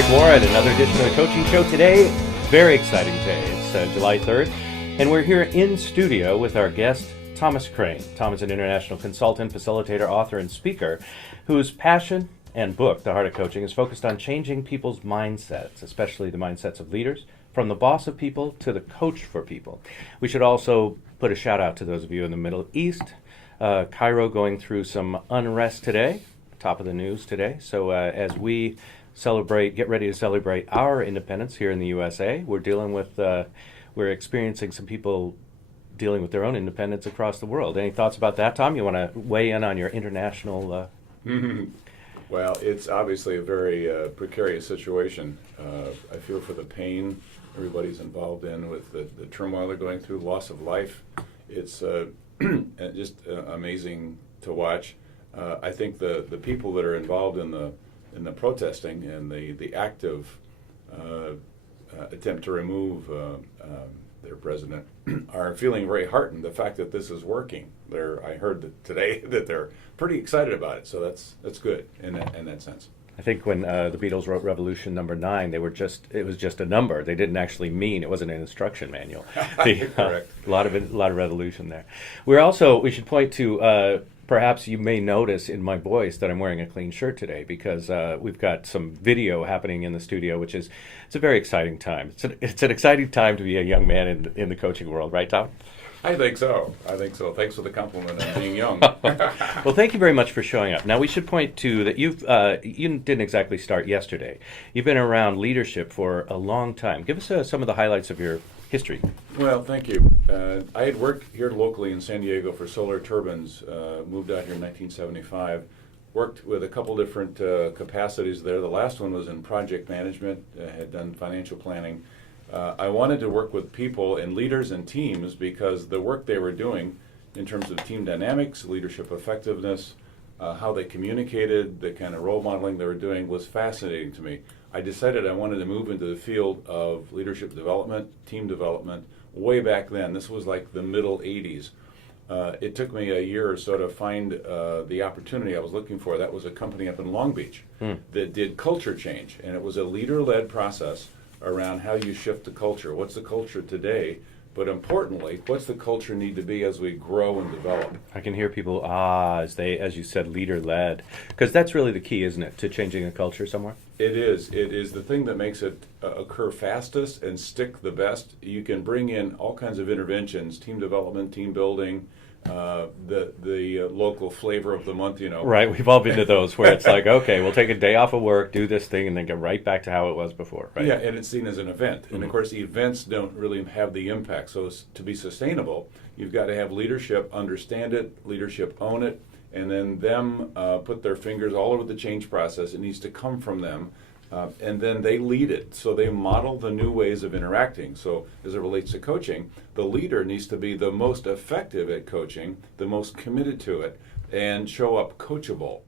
Dick Warren, another edition of the Coaching Show today. Very exciting day. It's July 3rd, and we're here in studio with our guest, Thomas Crane. Tom is an international consultant, facilitator, author, and speaker whose passion and book, The Heart of Coaching, is focused on changing people's mindsets, especially the mindsets of leaders, from the boss of people to the coach for people. We should also put a shout out to those of you in the Middle East. Cairo going through some unrest today, top of the news today. So as we get ready to celebrate our independence here in the USA, we're experiencing some people dealing with their own independence across the world. Any thoughts about that, Tom? You want to weigh in on your international... Well, it's obviously a very precarious situation. I feel for the pain everybody's involved in with the turmoil they're going through, loss of life. It's just amazing to watch. I think the people that are involved in the protesting and the active attempt to remove their president are feeling very heartened. The fact that this is working, I heard today that they're pretty excited about it. So that's good in that sense. I think when the Beatles wrote Revolution Number 9, it was just a number. They didn't actually mean, it wasn't an instruction manual. Correct. A lot of revolution there. We should point to, perhaps you may notice in my voice that I'm wearing a clean shirt today because we've got some video happening in the studio, it's a very exciting time. It's an exciting time to be a young man in the coaching world, right, Tom? I think so. Thanks for the compliment on being young. Well, thank you very much for showing up. Now, we should point to that you didn't exactly start yesterday. You've been around leadership for a long time. Give us some of the highlights of your history. Well, thank you. I had worked here locally in San Diego for Solar Turbines, moved out here in 1975, worked with a couple different capacities there. The last one was in project management, had done financial planning. I wanted to work with people and leaders and teams because the work they were doing in terms of team dynamics, leadership effectiveness, how they communicated, the kind of role modeling they were doing was fascinating to me. I decided I wanted to move into the field of leadership development, team development, way back then. This was like the middle 80s. It took me a year or so to find the opportunity I was looking for. That was a company up in Long Beach that did culture change, and it was a leader-led process around how you shift the culture. What's the culture today? But importantly, what's the culture need to be as we grow and develop? I can hear people, as you said, leader-led. Because that's really the key, isn't it, to changing a culture somewhere? It is. It is the thing that makes it occur fastest and stick the best. You can bring in all kinds of interventions, team development, team building, the local flavor of the month, Right, we've all been to those where it's like, okay, we'll take a day off of work, do this thing, and then get right back to how it was before, right? Yeah, and it's seen as an event. And of course, the events don't really have the impact. So to be sustainable, you've got to have leadership understand it, leadership own it, and then them put their fingers all over the change process. It needs to come from them. And then they lead it. So they model the new ways of interacting. So as it relates to coaching, the leader needs to be the most effective at coaching, the most committed to it, and show up coachable.